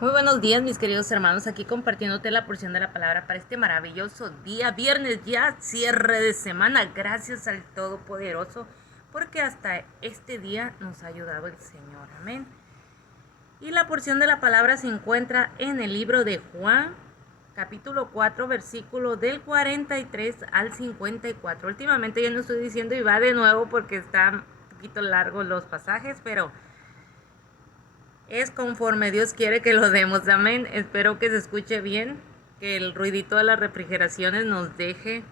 Muy buenos días, mis queridos hermanos, aquí compartiéndote la porción de la palabra para este maravilloso día, viernes ya, cierre de semana. Gracias al Todopoderoso, porque hasta este día nos ha ayudado el Señor. Amén. Y la porción de la palabra se encuentra en el libro de Juan, capítulo 4, versículo del 43 al 54. Últimamente ya no estoy diciendo y va de nuevo porque está un poquito largo los pasajes, pero es conforme Dios quiere que lo demos. Amén. Espero que se escuche bien, que el ruidito de las refrigeraciones nos deje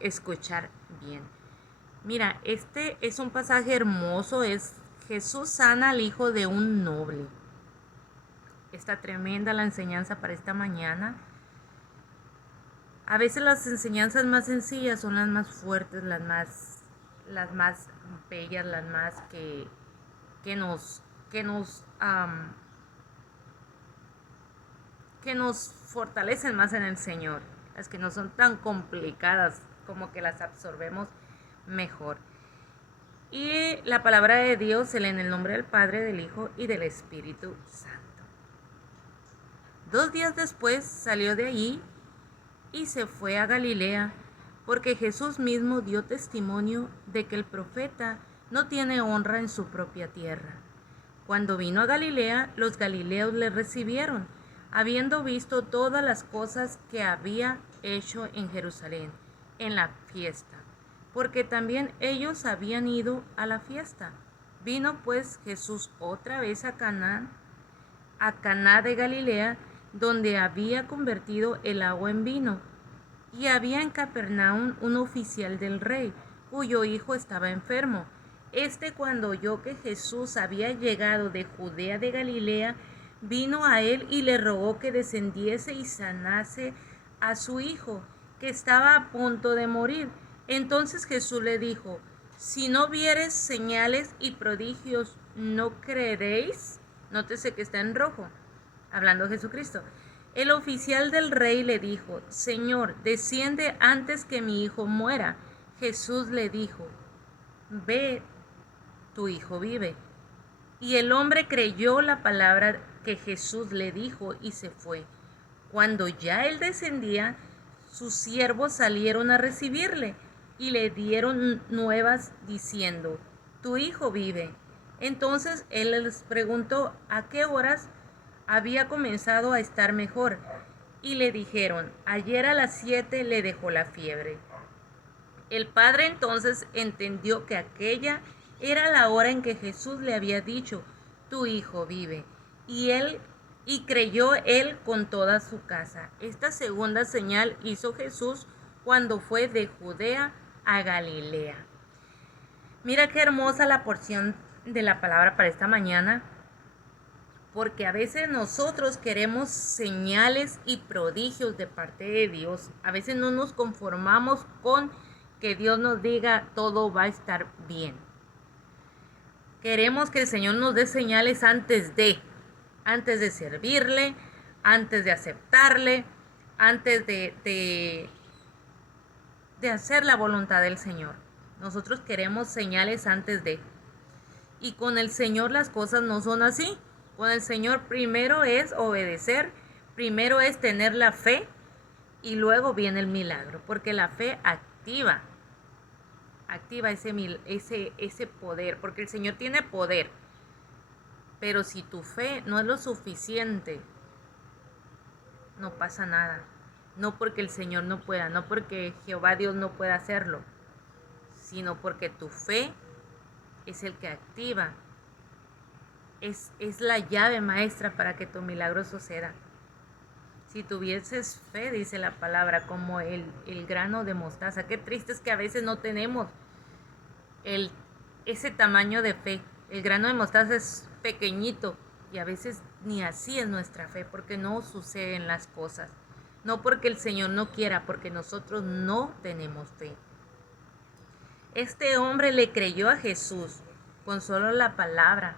escuchar bien. Mira, este es un pasaje hermoso. Es Jesús sana al hijo de un noble. Está tremenda la enseñanza para esta mañana. A veces las enseñanzas más sencillas son las más fuertes, las más bellas, las más que nos, que nos que nos fortalecen más en el Señor, las que no son tan complicadas, como que las absorbemos mejor. Y la palabra de Dios se lee en el nombre del Padre, del Hijo y del Espíritu Santo. 2 días después salió de allí y se fue a Galilea, porque Jesús mismo dio testimonio de que el profeta no tiene honra en su propia tierra. Cuando vino a Galilea, los galileos le recibieron, habiendo visto todas las cosas que había hecho en Jerusalén, en la fiesta, porque también ellos habían ido a la fiesta. Vino pues Jesús otra vez a Caná de Galilea, donde había convertido el agua en vino. Y había en Capernaum un oficial del rey, cuyo hijo estaba enfermo. Cuando oyó que Jesús había llegado de Judea de Galilea, vino a él y le rogó que descendiese y sanase a su hijo, que estaba a punto de morir. Entonces Jesús le dijo: si no vieres señales y prodigios, ¿no creeréis? Nótese que está en rojo, hablando Jesucristo. El oficial del rey le dijo: Señor, desciende antes que mi hijo muera. Jesús le dijo: ve, tu hijo vive. Y el hombre creyó la palabra que Jesús le dijo y se fue. Cuando ya él descendía, sus siervos salieron a recibirle y le dieron nuevas diciendo: tu hijo vive. Entonces él les preguntó a qué horas había comenzado a estar mejor, y le dijeron: ayer a las 7 le dejó la fiebre. El padre entonces entendió que aquella era la hora en que Jesús le había dicho: tu hijo vive. Y creyó él con toda su casa. Esta segunda señal hizo Jesús cuando fue de Judea a Galilea. Mira qué hermosa la porción de la palabra para esta mañana, porque a veces nosotros queremos señales y prodigios de parte de Dios. A veces no nos conformamos con que Dios nos diga todo va a estar bien. Queremos que el Señor nos dé señales antes de servirle, antes de aceptarle, antes de hacer la voluntad del Señor. Nosotros queremos señales antes de. Y con el Señor las cosas no son así. Con el Señor primero es obedecer, primero es tener la fe y luego viene el milagro, porque la fe activa ese poder, porque el Señor tiene poder. Pero si tu fe no es lo suficiente, no pasa nada. No porque el Señor no pueda, no porque Jehová Dios no pueda hacerlo, sino porque tu fe es el que activa. Es la llave maestra para que tu milagro suceda. Si tuvieses fe, dice la palabra, como el grano de mostaza. Qué triste es que a veces no tenemos ese tamaño de fe. El grano de mostaza es pequeñito y a veces ni así es nuestra fe, porque no suceden las cosas. No porque el Señor no quiera, porque nosotros no tenemos fe. Este hombre le creyó a Jesús con solo la palabra.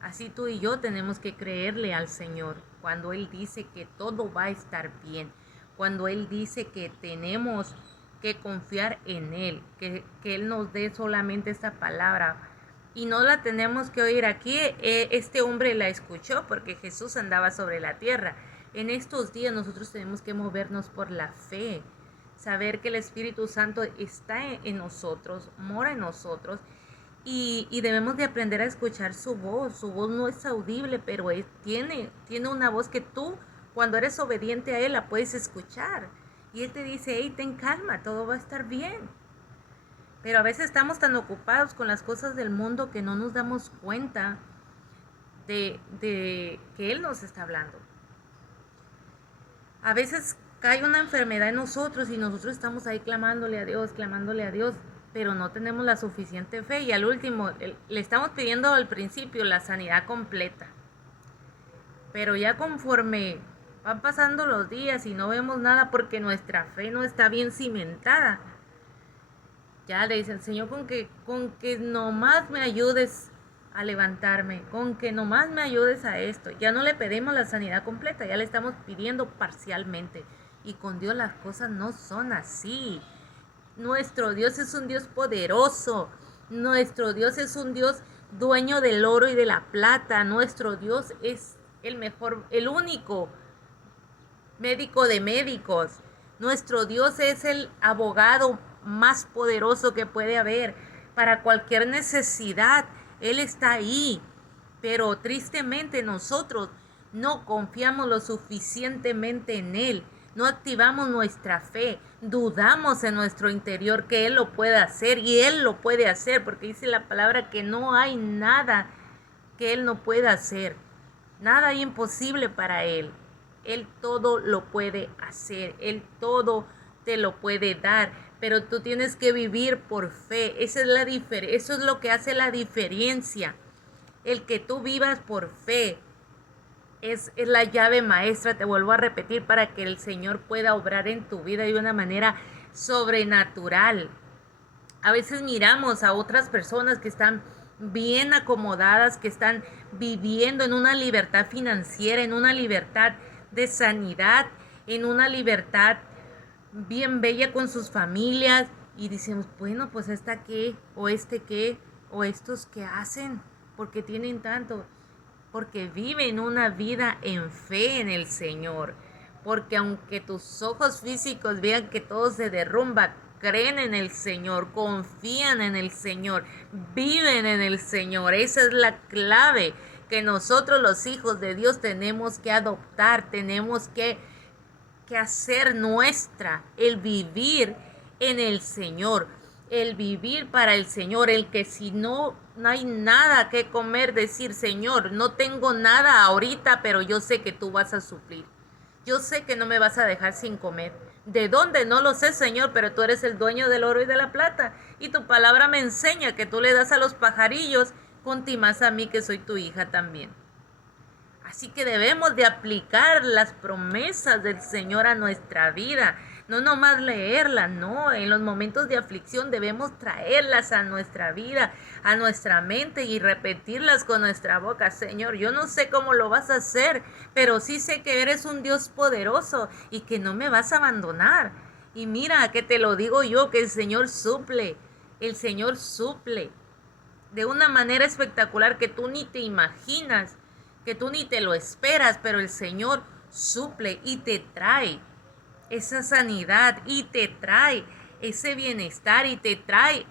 Así tú y yo tenemos que creerle al Señor cuando Él dice que todo va a estar bien, cuando Él dice que tenemos que confiar en Él, que Él nos dé solamente esta palabra y no la tenemos que oír aquí. Este hombre la escuchó porque Jesús andaba sobre la tierra. En estos días nosotros tenemos que movernos por la fe, saber que el Espíritu Santo está en nosotros, mora en nosotros, y debemos de aprender a escuchar su voz. Su voz no es audible, pero tiene una voz que tú, cuando eres obediente a Él, la puedes escuchar. Y Él te dice, hey, ten calma, todo va a estar bien. Pero a veces estamos tan ocupados con las cosas del mundo que no nos damos cuenta de que Él nos está hablando. A veces cae una enfermedad en nosotros y nosotros estamos ahí clamándole a Dios, pero no tenemos la suficiente fe, y al último le estamos pidiendo al principio la sanidad completa. Pero ya conforme van pasando los días y no vemos nada porque nuestra fe no está bien cimentada, ya le dicen, Señor, con que nomás me ayudes a levantarme, con que nomás me ayudes a esto. Ya no le pedimos la sanidad completa, ya le estamos pidiendo parcialmente. Y con Dios las cosas no son así. Nuestro Dios es un Dios poderoso. Nuestro Dios es un Dios dueño del oro y de la plata. Nuestro Dios es el mejor, el único médico de médicos. Nuestro Dios es el abogado más poderoso que puede haber. Para cualquier necesidad, Él está ahí. Pero tristemente nosotros no confiamos lo suficientemente en Él. No activamos nuestra fe, dudamos en nuestro interior que Él lo pueda hacer, y Él lo puede hacer, porque dice la palabra que no hay nada que Él no pueda hacer, nada imposible para Él. Él todo lo puede hacer, Él todo te lo puede dar, pero tú tienes que vivir por fe. Esa es la eso es lo que hace la diferencia, el que tú vivas por fe. Es la llave maestra, te vuelvo a repetir, para que el Señor pueda obrar en tu vida de una manera sobrenatural. A veces miramos a otras personas que están bien acomodadas, que están viviendo en una libertad financiera, en una libertad de sanidad, en una libertad bien bella con sus familias, y decimos, bueno, pues esta qué, o este qué, o estos qué hacen, porque tienen tanto. Porque viven una vida en fe en el Señor. Porque aunque tus ojos físicos vean que todo se derrumba, creen en el Señor, confían en el Señor, viven en el Señor. Esa es la clave que nosotros los hijos de Dios tenemos que adoptar, tenemos que hacer nuestra, el vivir en el Señor. El vivir para el Señor, el que si no hay nada que comer, decir, Señor, no tengo nada ahorita, pero yo sé que tú vas a suplir. Yo sé que no me vas a dejar sin comer. ¿De dónde? No lo sé, Señor, pero tú eres el dueño del oro y de la plata. Y tu palabra me enseña que tú le das a los pajarillos, conti más a mí que soy tu hija también. Así que debemos de aplicar las promesas del Señor a nuestra vida. No nomás leerlas, no. En los momentos de aflicción debemos traerlas a nuestra vida, a nuestra mente, y repetirlas con nuestra boca. Señor, yo no sé cómo lo vas a hacer, pero sí sé que eres un Dios poderoso y que no me vas a abandonar. Y mira, que te lo digo yo, que el Señor suple de una manera espectacular que tú ni te imaginas, que tú ni te lo esperas, pero el Señor suple y te trae esa sanidad, y te trae ese bienestar, y te trae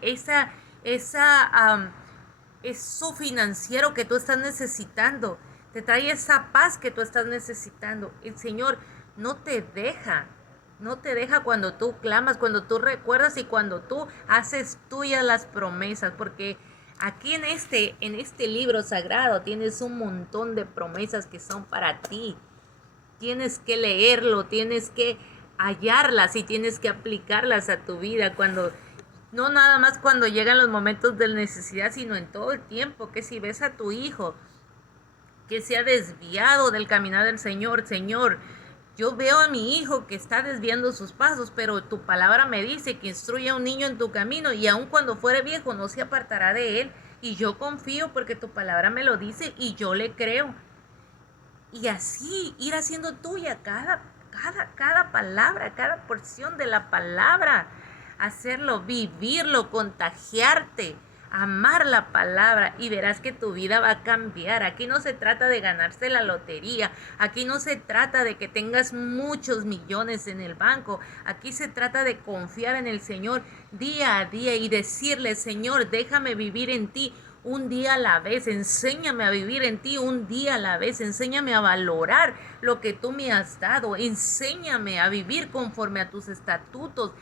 eso financiero que tú estás necesitando, te trae esa paz que tú estás necesitando. El Señor no te deja cuando tú clamas, cuando tú recuerdas y cuando tú haces tuyas las promesas, porque aquí en este libro sagrado tienes un montón de promesas que son para ti. Tienes que leerlo, tienes que hallarlas y tienes que aplicarlas a tu vida, no nada más cuando llegan los momentos de necesidad, sino en todo el tiempo. Que si ves a tu hijo que se ha desviado del caminar del Señor, Señor, yo veo a mi hijo que está desviando sus pasos, pero tu palabra me dice que instruye a un niño en tu camino, y aun cuando fuere viejo no se apartará de él. Y yo confío porque tu palabra me lo dice y yo le creo. Y así ir haciendo tuya cada palabra, cada porción de la palabra. Hacerlo, vivirlo, contagiarte amar la palabra y verás que tu vida va a cambiar. Aquí no se trata de ganarse la lotería, aquí no se trata de que tengas muchos millones en el banco, aquí se trata de confiar en el Señor día a día y decirle: Señor, déjame vivir en ti un día a la vez, enséñame a vivir en ti un día a la vez, enséñame a valorar lo que tú me has dado, enséñame a vivir conforme a tus estatutos,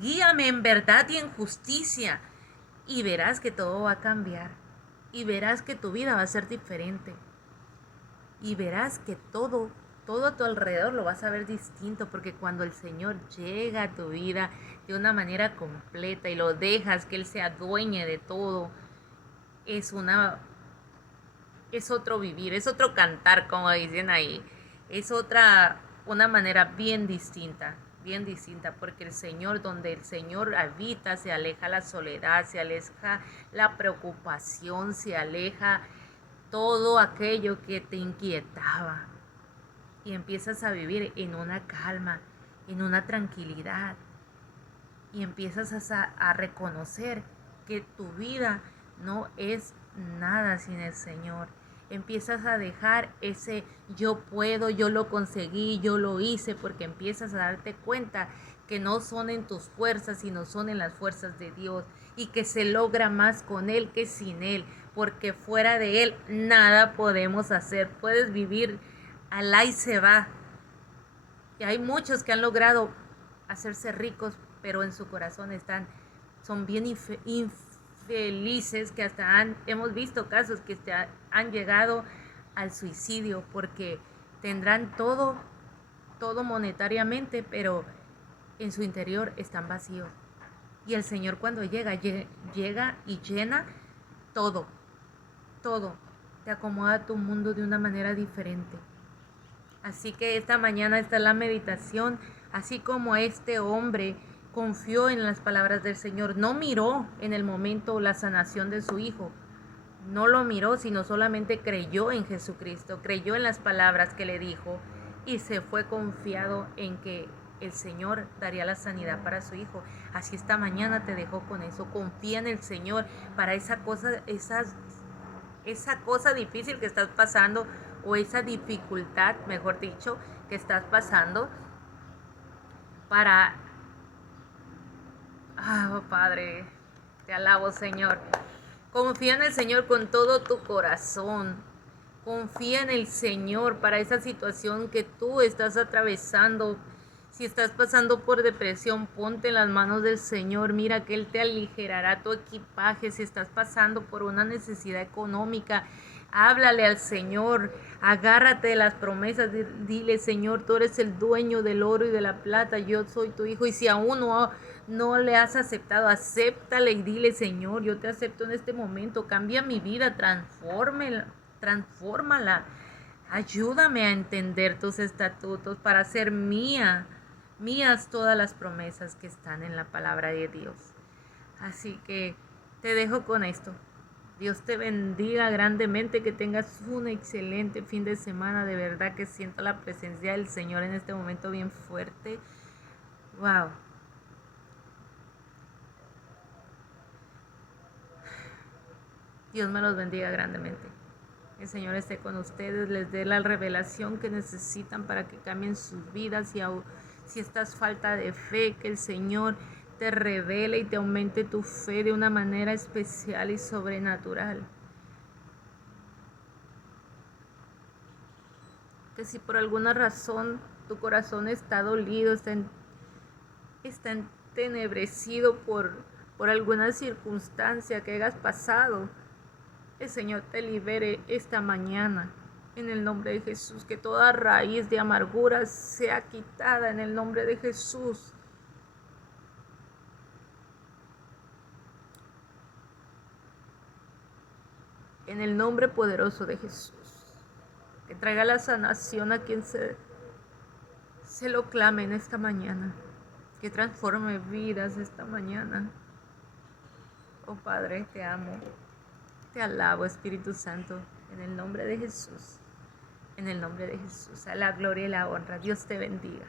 guíame en verdad y en justicia, y verás que todo va a cambiar, y verás que tu vida va a ser diferente, y verás que todo a tu alrededor lo vas a ver distinto, porque cuando el Señor llega a tu vida de una manera completa y lo dejas que Él se adueñe de todo, es otro vivir, es otro cantar, como dicen ahí, es una manera bien distinta, porque el Señor, donde el Señor habita, se aleja la soledad, se aleja la preocupación, se aleja todo aquello que te inquietaba, y empiezas a vivir en una calma, en una tranquilidad, y empiezas a reconocer que tu vida no es nada sin el Señor. Empiezas a dejar ese yo puedo, yo lo conseguí, yo lo hice, porque empiezas a darte cuenta que no son en tus fuerzas, sino son en las fuerzas de Dios, y que se logra más con Él que sin Él, porque fuera de Él nada podemos hacer. Puedes vivir al y se va. Y hay muchos que han logrado hacerse ricos, pero en su corazón son bien infelices, que hasta hemos visto casos que han llegado al suicidio, porque tendrán todo monetariamente, pero en su interior están vacíos. Y el Señor, cuando llega y llena todo, todo, te acomoda tu mundo de una manera diferente. Así que esta mañana está la meditación, así como este hombre confió en las palabras del Señor, no miró en el momento la sanación de su hijo, no lo miró, sino solamente creyó en Jesucristo, creyó en las palabras que le dijo, y se fue confiado en que el Señor daría la sanidad para su hijo. Así esta mañana te dejo con eso: confía en el Señor para esa cosa difícil que estás pasando, o esa dificultad, mejor dicho, que estás pasando, para... Oh, Padre, te alabo, Señor. Confía en el Señor con todo tu corazón. Confía en el Señor para esa situación que tú estás atravesando. Si estás pasando por depresión, ponte en las manos del Señor. Mira que Él te aligerará tu equipaje. Si estás pasando por una necesidad económica, háblale al Señor. Agárrate de las promesas. Dile: Señor, tú eres el dueño del oro y de la plata. Yo soy tu hijo. Y si aún no le has aceptado, acéptale y dile: Señor, yo te acepto en este momento. Cambia mi vida, transfórmala. Ayúdame a entender tus estatutos para hacer mías todas las promesas que están en la palabra de Dios. Así que te dejo con esto. Dios te bendiga grandemente, que tengas un excelente fin de semana. De verdad que siento la presencia del Señor en este momento bien fuerte. Wow. Dios me los bendiga grandemente. El Señor esté con ustedes, les dé la revelación que necesitan para que cambien sus vidas. Si estás falta de fe, que el Señor te revele y te aumente tu fe de una manera especial y sobrenatural. Que si por alguna razón tu corazón está dolido, está entenebrecido por alguna circunstancia que hayas pasado, el Señor te libere esta mañana, en el nombre de Jesús. Que toda raíz de amargura sea quitada en el nombre de Jesús. En el nombre poderoso de Jesús. Que traiga la sanación a quien se lo clame en esta mañana. Que transforme vidas esta mañana. Oh Padre, te amo. Te alabo, Espíritu Santo, en el nombre de Jesús. En el nombre de Jesús. A la gloria y la honra. Dios te bendiga.